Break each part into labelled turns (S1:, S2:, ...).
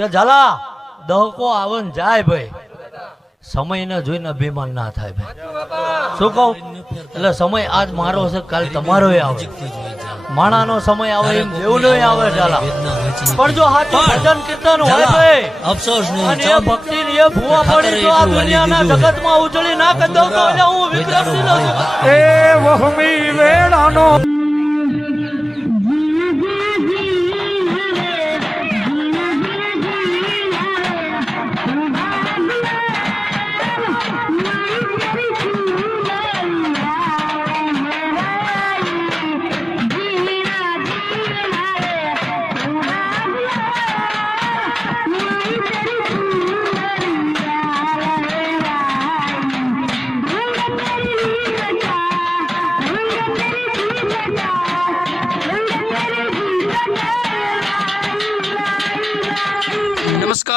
S1: કે ઝાલા દહકો આવે ને જાય ભાઈ. સમયને જોઈને અભિમાન ના થાય ભાઈ. શું કહું? એટલે સમય આજ મારો છે કાલ તમારો આવે. માણાનો સમય આવે એમ દેવનો આવે ઝાલા. પણ જો સાચું ભજન કીર્તન હોય ભાઈ
S2: અફસોસ
S1: અને એ ભક્તિ ને એ ભૂવા પડી તો આ દુનિયાના જગતમાં ઉજળી ના કરી દઉં તો એટલે હું વિક્રમસિંહ
S3: એ વહમી વેળાનો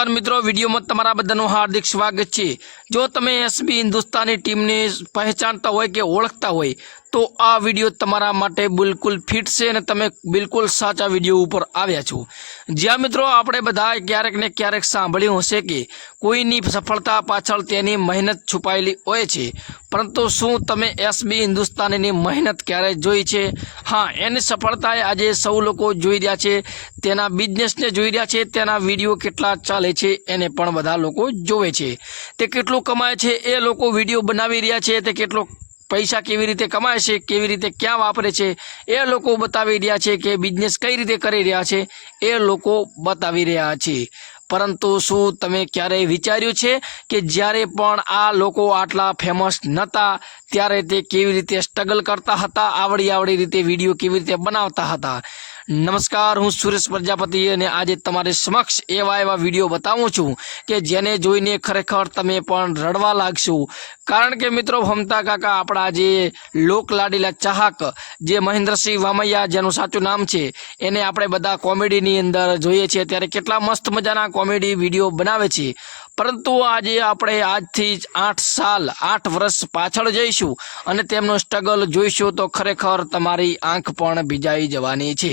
S4: નમસ્કાર મિત્રો, વિડીયોમાં તમારા બધાનું હાર્દિક સ્વાગત છે. જો તમે એસબી હિન્દુસ્તાની ટીમને પહેચાનતા હોય કે ઓળખતા હોય તો આ વીડિયો તમારા માટે બિલકુલ ફિટ છે અને તમે બિલકુલ સાચા વીડિયો ઉપર આવ્યા છો. જ્યાં મિત્રો આપણે બધા ક્યારેક ને ક્યારેક સાંભળ્યું હશે કે કોઈની સફળતા પાછળ તેની મહેનત છુપાયેલી હોય છે. પરંતુ શું તમે એસબી હિન્દુસ્તાનીની મહેનત ક્યારે જોઈ છે? હા, એની સફળતાએ આજે સૌ લોકો જોઈ રહ્યા છે. તેના બિઝનેસને જોઈ રહ્યા છે. તેના વીડિયો કેટલા ચાલે છે એને પણ બધા લોકો જોવે છે. તે કેટલું કમાય છે એ લોકો વીડિયો બનાવી રહ્યા છે. તે કેટલો પૈસા કેવી રીતે કમાય છે, કેવી રીતે ક્યાં વાપરે છે, એ લોકો બતાવી રહ્યા છે કે બિઝનેસ કઈ રીતે કરી રહ્યા છે, એ લોકો બતાવી રહ્યા છે. પરંતુ શું તમે ક્યારેય વિચાર્યું છે કે જ્યારે પણ આ લોકો આટલા ફેમસ નહોતા ત્યારે તે કેવી રીતે સ્ટ્રગલ કરતા હતા આવડી આવડી રીતે વીડિયો કેવી રીતે બનાવતા હતા? નમસ્કાર, હું સુરેશ પ્રજાપતિ અને આજે તમારી સમક્ષ એવા એવા વીડિયો બતાવું છું કે જેને જોઈને ખરેખર તમે પણ રડવા લાગશો. કારણ કે મિત્રો હમતા કાકા, આપણા જે લોક લાડીલા ચાહક, જે મહેન્દ્રસિંહ વામૈયા, જેનું સાચું નામ છે, એને આપણે બધા કોમેડીની અંદર જોઈએ છીએ. ત્યારે કેટલા મસ્ત મજાના કોમેડી વીડિયો બનાવે છે. પરંતુ આજે આપણે આજથી જ આઠ સાલ, આઠ વર્ષ પાછળ જઈશું અને તેમનો સ્ટ્રગલ જોઈશું તો ખરેખર તમારી આંખ પણ ભીજાઈ જવાની છે.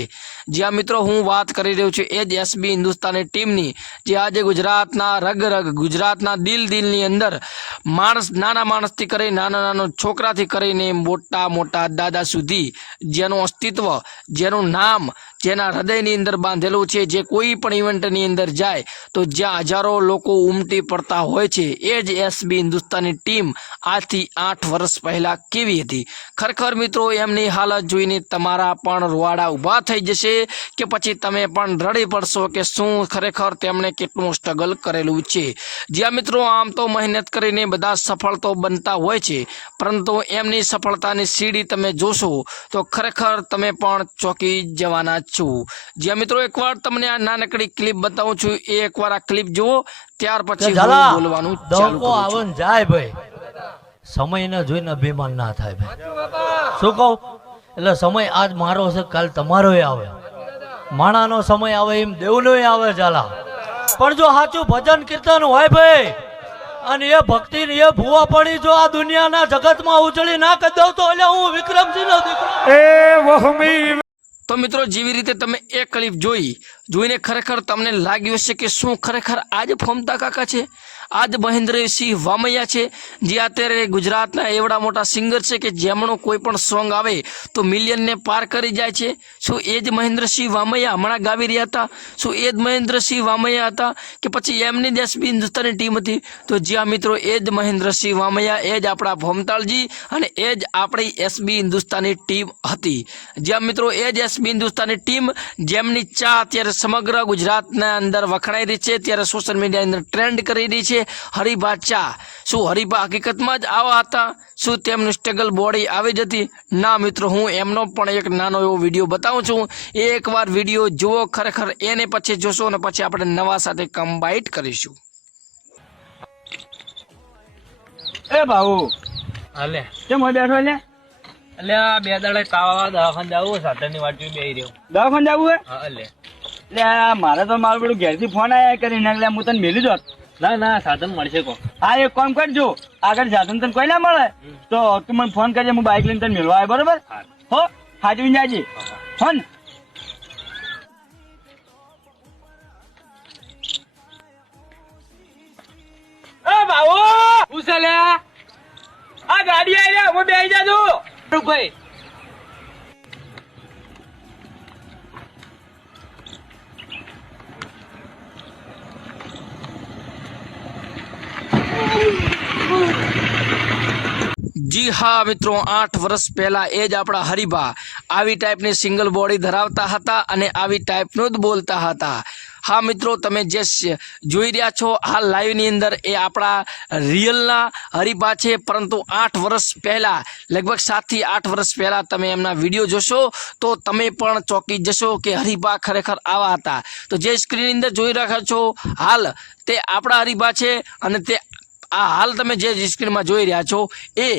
S4: જ્યાં મિત્રો હું વાત કરી રહ્યો છું એ જ એસબી હિન્દુસ્તાની ટીમની, જે આજે ગુજરાતના રગ રગ ગુજરાતના દિલ દિલની અંદર માણસ, નાના માણસથી કરી, નાના નાનો છોકરાથી કરીને મોટા મોટા દાદા સુધી જેનું અસ્તિત્વ, જેનું નામ, જેના હૃદયની અંદર બાંધેલું છે, જે કોઈ પણ ઇવેન્ટની અંદર જાય તો જ્યાં હજારો લોકો ઉમટી પડતા હોય છે. એ જ એસબી હિન્દુસ્તાની ટીમ આજથી આઠ વર્ષ પહેલા કેવી હતી? ખરેખર મિત્રો, એમની હાલત જોઈને તમારા પણ રૂવાડા ઊભા થઈ જશે કે પછી તમે પણ રડી પડશો કે શું ખરેખર તેમણે કેટલું સ્ટ્રગલ કરેલું છે? જ્યાં મિત્રો, આમ તો મહેનત કરીને બધા સફળ તો બનતા હોય છે, પરંતુ એમની સફળતાની સીડી તમે જોશો તો ખરેખર તમે પણ ચોંકી જવાના છો. જ્યાં મિત્રો, એકવાર તમને આ નાનકડી ક્લિપ બતાવું છું. એ એકવાર આ ક્લિપ જુઓ. ત્યાર
S1: કે
S4: પછી બોલવાનું ચાલુ
S1: દહકો
S4: કરું
S1: આવે
S4: છું.
S1: ને જાય ભાઈ. સમયને જોઈને અભિમાન ના થાય ભાઈ. શું કહું? એટલે સમય આજ મારો છે કાલ તમારો આવે. માણાનો સમય આવે એમ દેવનો આવે ઝાલા. પણ જો સાચું ભજન કીર્તન હોય ભાઈ અને એ ભક્તિ ને એ ભૂવા પડી જો આ દુનિયાના જગતમાં ઉજળી ના કરી દઉં તો એટલે હું વિક્રમસિંહ નો દીકરો.
S3: એ
S4: તો મિત્રો જેવી રીતે તમે એક ક્લિપ જોઈ જોઈને ખરેખર તમને લાગ્યું હશે કે શું ખરેખર આજ ફોમતા કાકા છે? આજ મહેન્દ્રસિંહ વામૈયા છે, જે અત્યારે ગુજરાતના એવડા મોટા સિંગર છે કે જેમનો કોઈ પણ સોંગ આવે તો મિલિયનને પાર કરી જાય છે. શું એ જ મહેન્દ્રસિંહ વામૈયા હમણાં ગાવી રહ્યા હતા? શું એ જ મહેન્દ્રસિંહ વામૈયા હતા કે પછી એમની જ હિન્દુસ્તાની ટીમ હતી? તો જ્યાં મિત્રો, એ જ મહેન્દ્રસિંહ વામૈયા, એ જ આપણા ભોમતાળજી અને એ જ આપણી એસબી હિન્દુસ્તાની ટીમ હતી. જ્યાં મિત્રો, એ જ એસબી હિન્દુસ્તાની ટીમ જેમની ચા અત્યારે સમગ્ર ગુજરાતના અંદર વખણાઈ રહી છે ત્યારે સોશિયલ મીડિયાની અંદર ટ્રેન્ડ કરી રહી છે હરિભા ચા શું હરિભા હકીકતમાં જ આવા હતા? શું તેમનું સ્ટ્રગલ બોડી આવી જતી ના મિત્રો હું એમનો પણ એક નાનો એવો વીડિયો બતાવું છું. એ એકવાર વીડિયો જુઓ ખરેખર એને પછી જોશો અને પછી આપણે નવા સાથે કમ્બાઈટ કરીશું.
S5: એ ભાऊ
S2: અલે
S5: કેમ હોય બેઠો લે
S2: અલે બે દાડે કાવા દવાખાને જવું સાધનની વાટ બે રહ્યો.
S5: દવાખાને જવું હે?
S2: હા અલે
S5: એટલે મારે તો મારું પેલું ઘેરથી ફોન આવ્યા કરીને એટલે હું તને મેલી જોત
S2: ના ના સાધન મળશે કો
S5: હા એક કામ કરજો. આગળ સાધન તને કોઈ ના મળે. તો તું મને ફોન કરજે હું બાઇક લઈને તને મેળવા આવે બરોબર?
S2: હો.
S5: હાજવી જાજે. ફોન. બાવો!
S2: ઉસલે આ ગાડી આવી રહ્યા હું બેસી જાજો. ભાઈ
S4: જી હા, મિત્રો, આઠ વર્ષ પહેલાં એ જ આપણા હરિભા આવી ટાઈપની સિંગલ બોડી ધરાવતા હતા અને આવી ટાઈપનું જ બોલતા હતા. હા, મિત્રો, તમે જે જોઈ રહ્યા છો હાલ લાઈવની અંદર એ આપણા રિયલના હરિભા છે. પરંતુ આઠ વર્ષ પહેલાં, લગભગ સાતથી આઠ વર્ષ પહેલાં તમે એમના વીડિયો જોશો, તો તમે પણ ચોંકી જશો કે હરિભા ખરેખર આવા હતા. તો જે સ્ક્રીનની અંદર જોઈ રહ્યા છો, હાલ તે આપણા હરિભા છે અને તે આ હાલ તમે જે સ્ક્રીનમાં જોઈ રહ્યા છો, એ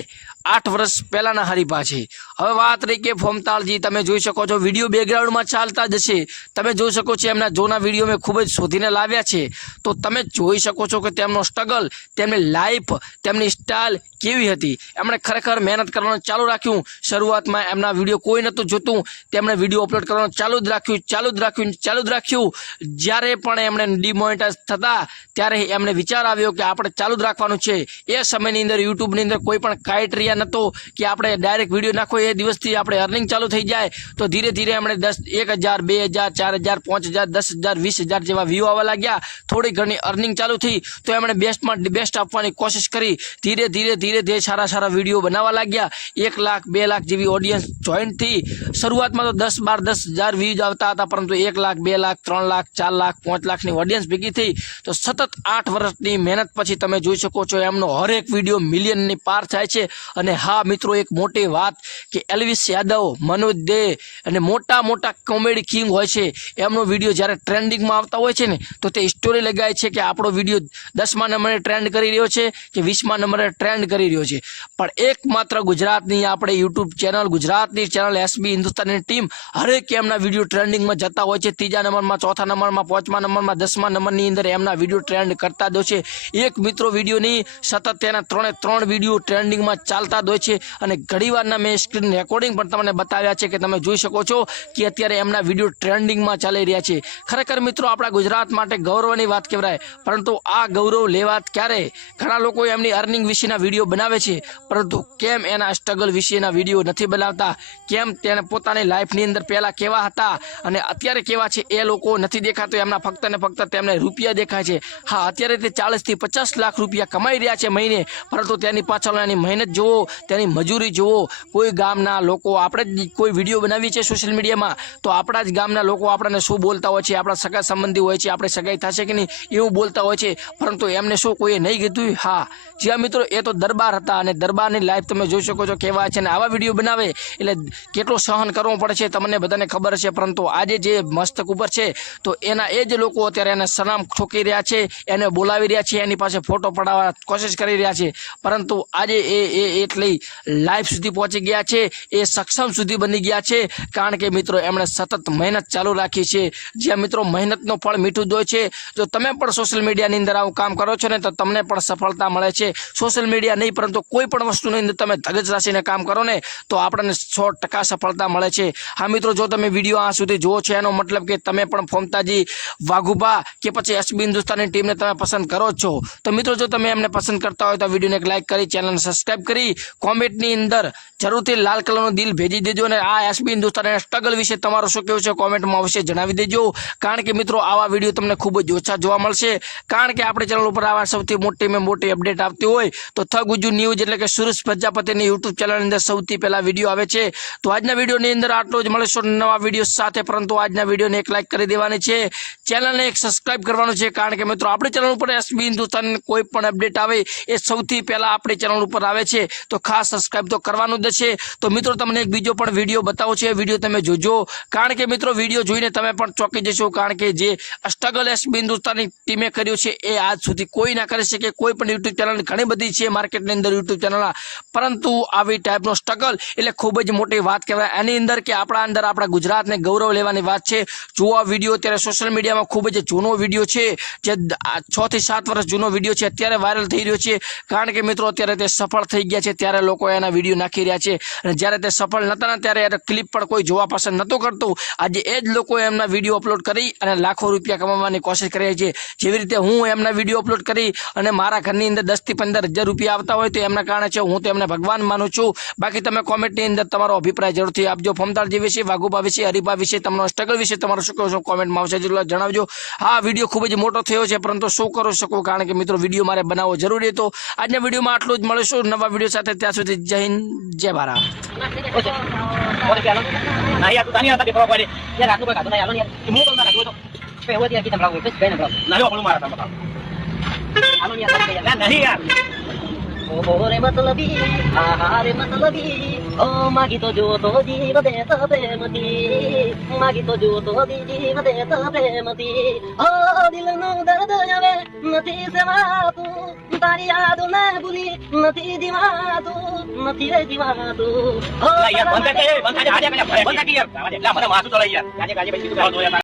S4: આઠ વર્ષ પહેલાના હરીફા છે હવે વાત રહી કે ફોમતાળજી તમે જોઈ શકો છો, વીડિયો બેકગ્રાઉન્ડમાં ચાલતા જ છે તમે જોઈ શકો છો એમના જોના વીડિયો મેં ખૂબ જ શોધીને લાવ્યા છે. તો તમે જોઈ શકો છો કે તેમનો સ્ટ્રગલ, તેમની લાઈફ, તેમની સ્ટાઇલ કેવી હતી. એમણે ખરેખર મહેનત કરવાનું ચાલુ રાખ્યું. શરૂઆતમાં એમના વીડિયો કોઈ નહોતું જોતું. તેમણે વીડિયો અપલોડ કરવાનું ચાલુ જ રાખ્યું, ચાલુ જ રાખ્યું, ચાલુ જ રાખ્યું. જ્યારે પણ એમણે ડિમોનિટાઇઝ થતા, ત્યારે એમને વિચાર આવ્યો કે આપણે ચાલુ જ રાખવાનું છે. એ સમયની અંદર, યુટ્યુબની અંદર કોઈ પણ ક્રાઇટેરિયા નહોતો કે આપણે ડાયરેક્ટ વીડિયો નાખો, એ દિવસથી આપણે અર્નિંગ ચાલુ થઈ જાય, તો ધીરે ધીરે એમણે દસ, એક હજાર, બે હજાર, ચાર હજાર, પાંચ હજાર, દસ હજાર, વીસ હજાર જેવા વ્યૂ આવવા લાગ્યા. થોડી ઘણી અર્નિંગ ચાલુ થઈ, તો એમણે બેસ્ટમાં બેસ્ટ આપવાની કોશિશ કરી. ધીરે ધીરે ધીરે ધીરે સારા સારા વીડિયો બનાવવા લાગ્યા. એક લાખ, બે લાખ જેવી ઓડિયન્સ જોઈન્ટ થઈ. શરૂઆતમાં તો દસ બાર, દસ હજાર વ્યૂઝ આવતા હતા, પરંતુ એક લાખ, બે લાખ, ત્રણ લાખ, ચાર લાખ, પાંચ લાખની ઓડિયન્સ ભેગી થઈ. તો સતત આઠ વર્ષની મહેનત પછી તમે જોઈ શકો છો, એમનો હરેક વીડિયો મિલિયનની પાર થાય છે. અને હા, મિત્રો, એક મોટી વાત કે એલવિસ યાદવ, મનોજ દે અને મોટા મોટા કોમેડી કિંગ હોય છે. એમનો વીડિયો જ્યારે ટ્રેન્ડિંગમાં આવતા હોય છે ને, તો તે સ્ટોરી લગાય છે કે આપણો વીડિયો દસમા નંબરે ટ્રેન્ડ કરી રહ્યો છે કે વીસમા નંબરે ટ્રેન્ડ કરી રહ્યો છે. પણ એકમાત્ર ગુજરાતની આપણે યુટ્યુબ ચેનલ ગુજરાતની ચેનલ એસબી હિન્દુસ્તાનની ટીમ હરેક એમના વીડિયો ટ્રેન્ડિંગમાં જતા હોય છે. ત્રીજા નંબરમાં, ચોથા નંબરમાં, પાંચમા નંબરમાં, દસમા નંબરની અંદર એમના વીડિયો ટ્રેન્ડ કરતા દો છે. એક મિત્રો વિડીયોની સતત તેના ત્રણે ત્રણ વીડિયો ટ્રેન્ડિંગમાં ચાલતા જ હોય છે. અને ઘણીવારના મેં સ્ક્રીન રેકોર્ડિંગ પણ તમને બતાવ્યા છે કે તમે જોઈ શકો છો કે અત્યારે એમના વીડિયો ટ્રેન્ડિંગમાં ચાલી રહ્યા છે. ખરેખર મિત્રો, આપણા ગુજરાત માટે ગૌરવની વાત કહેવાય, પરંતુ આ ગૌરવ લેવાત ક્યારે? ઘણા લોકો એમની અર્નિંગ વિશેના વીડિયો બનાવે છે, પરંતુ કેમ એના સ્ટ્રગલ વિશેના વીડિયો નથી બનાવતા? કેમ તેને પોતાની લાઈફની અંદર પહેલાં કેવા હતા? અને અત્યારે કેવા છે એ લોકો નથી દેખાતો, એમના ફક્ત ને ફક્ત તેમને રૂપિયા દેખાય છે. હા, અત્યારે તે ચાલીસથી પચાસ લાખ રૂપિયા કમાઈ રહ્યા છે મહિને, પરંતુ તેની પાછળ એની મહેનત જુઓ તેની મજૂરી જુઓ. કોઈ ગામના લોકો આપણે જ કોઈ વીડિયો બનાવીએ છીએ સોશિયલ મીડિયામાં તો આપણા જ ગામના લોકો આપણને શું બોલતા હોય છે, આપણા સગા સંબંધી હોય છે, આપણે સગાઈ થશે કે નહીં, એવું બોલતા હોય છે. પરંતુ એમને શું કોઈએ નહીં કીધું? હા. જ્યાં મિત્રો, એ તો દરબાર હતા અને દરબારની લાઈફ તમે જોઈ શકો છો કેવા છે અને આવા વીડિયો બનાવે. એટલે કેટલો સહન કરવો પડે છે તમને બધાને ખબર છે, પરંતુ આજે જે મસ્તક ઉપર છે, તો એના એ જ લોકો અત્યારે એને સલામ ઠોકી રહ્યા છે, એને બોલાવી રહ્યા છે, એની પાસે ફોટો પડાવવા કોશિશ કરી રહ્યા છે. પરંતુ આજે એ એ એટલી લાઈફ સુધી પહોંચી ગયા છે. એ સક્ષમ સુધી બની ગયા છે. કારણ કે મિત્રો, એમણે સતત મહેનત ચાલુ રાખી છે. જ્યાં મિત્રો, મહેનતનો ફળ મીઠું જ છે. જો તમે પણ સોશિયલ મીડિયાની અંદર આવું કામ કરો છો ને, તો તમને પણ સફળતા મળે છે. સોશિયલ મીડિયા નહીં, પરંતુ કોઈ પણ વસ્તુની અંદર તમે ધગજ રાશિને કામ કરો ને, તો આપણને સો ટકા સફળતા મળે છે. હા મિત્રો, જો તમે વીડિયો આ સુધી જુઓ છો, એનો મતલબ કે તમે પણ ફોમતાજી, વાઘુભા કે પછી એસબી હિન્દુસ્તાનની ટીમને તમે પસંદ કરો છો. તો મિત્રો, જો તમે એમને પસંદ કરતા હોય તો વિડીયોને એક લાઇક કરી, ચેનલને સબસ્ક્રાઈબ કરી કોમેન્ટની અંદર જરૂરથી લાલ કલરનું દિલ ભેજી દેજો અને આ એસબી હિન્દુસ્તાન સ્ટ્રગલ વિશે તમારું શું કહેવું છે કોમેન્ટમાં અવશ્ય જણાવી દેજો. કારણ કે મિત્રો, આવા વીડિયો તમને ખૂબ જ ઓછા જોવા મળશે. કારણ કે આપણી ચેનલ ઉપર આવા સૌથી મોટી મેં મોટી અપડેટ આવતી હોય તો થગ ઉજુ ન્યૂઝ એટલે કે સુરેશ પ્રજાપતિની યુટ્યુબ ચેનલની અંદર સૌથી પહેલા વીડિયો આવે છે. તો આજના વિડીયોની અંદર આટલો જ. મળીશું નવા વીડિયો સાથે, પરંતુ આજના વિડીયોને એક લાઇક કરી દેવાની છે. ચેનલને એક સબસ્ક્રાઇબ કરવાનું છે. કારણ કે મિત્રો, આપણી ચેનલ ઉપર એસબી હિન્દુસ્તાન કોઈ પણ અપડેટ આવે એ સૌથી પહેલાં આપણી ચેનલ ઉપર આવે છે. તો ખાસ સબસ્ક્રાઈબ તો કરવાનું જ છે. તો મિત્રો, તમને એક બીજો પણ વીડિયો બતાવો છે. વીડિયો તમે જોજો. કારણ કે મિત્રો વીડિયો જોઈને તમે પણ ચોંકી જશો. કારણ કે જે સ્ટ્રગલ એસ હિન્દુસ્તાનની ટીમે કર્યું છે, એ આજ સુધી કોઈ ના કરી શકે. કોઈ પણ યુટ્યુબ ચેનલ ઘણી બધી છે માર્કેટની અંદર યુટ્યુબ ચેનલ પરંતુ આવી ટાઈપનો સ્ટ્રગલ એટલે ખૂબ જ મોટી વાત કહેવાય. એની અંદર કે આપણા અંદર આપણા ગુજરાતને ગૌરવ લેવાની વાત છે. જો આ વીડિયો અત્યારે સોશિયલ મીડિયામાં ખૂબ જ જૂનો વીડિયો છે, જે છ થી સાત વર્ષ જૂનો વીડિયો છે, અત્યારે વાયરલ થઈ રહ્યો છે. કારણ કે મિત્રો, અત્યારે તે સફળ થઈ ગયા છે. ત્યારે લોકો એના વીડિયો નાખી રહ્યા છે. અને જ્યારે તે સફળ નહોતા ને ત્યારે એને ક્લિપ પણ કોઈ જોવા પસંદ નહોતું કરતું. આજે એ જ લોકો એમના વીડિયો અપલોડ કરી અને લાખો રૂપિયા કમાવાની કોશિશ કરી છે. જેવી રીતે હું એમના વીડિયો અપલોડ કરી અને મારા ઘરની અંદર દસથી પંદર હજાર રૂપિયા આવતા હોય તો એમના કારણે છે હું તેમને ભગવાન માનું છું. બાકી તમે કોમેન્ટની અંદર તમારો અભિપ્રાય જરૂરથી આપજો. ફમતાલજી વિશે, વાઘુબા વિશે, હરિભા વિશે તમારો સ્ટ્રગલ વિશે તમારું શું કહો છો કોમેન્ટમાં આવશે જરૂર જણાવજો. હા વીડિયો ખૂબ જ મોટો થયો છે, પરંતુ શું કરો શકું? કારણ કે મિત્રો વીડિયો મારે બનાવવો જરૂરી હતો. આજના વિડીયોમાં આટલું જ. મળીશું નવા વીડિયો સાથે. ત્યાં સુધી જય હિન્દ જય ભારત
S6: નહીં યાર આટલું કોઈ ખાતું નહીં આલો ને યાર હું તમને રાખું તો કઈ હોતી આખી તમને રાખું કઈ નંબર નહીં ઓપલું મારા તમે આલો ને યાર યાર નહીં યાર
S7: ઓહો રે મતલબી આહા રે મતલબી ઓ માગી તો જો તો જીવ દે તો પ્રેમથી માગી તો જો તો જીવ દે તો પ્રેમથી ઓ દિલનો દર્દ આવે નથી સેવાતું તારી યાદો ને ભૂલી નથી જીવાતું નથી